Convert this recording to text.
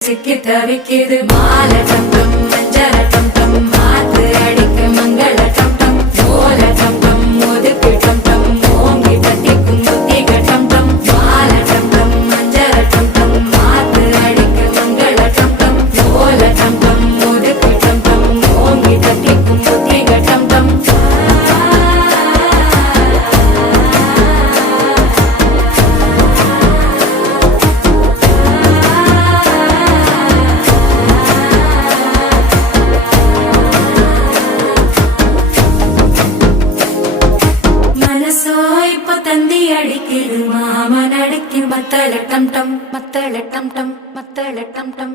சிக்கி தவிக்கிது மால டம் டம் மஞ்சள டம் டம் மாத்து அடிக்க மங்கள டம் டம் ஓல டம் டம் ஒதுக்கு டம் டம் ஓங்கி தட்டிக்கும் புத்திக டம் டம் மால டம் டம் மஞ்சள டம் டம் மாத்து அடிக்க மங்கள டம் டம் ஓல டம் டம் ஒதுக்கு டம் டம் ஓங்கி தட்டிக்கும் புத்திக டம் டம் தந்தி அடிக்கிது மாமன் அடிக்கி மத்தள டம் டம் மத்தள டம் டம் மத்தள டம் டம்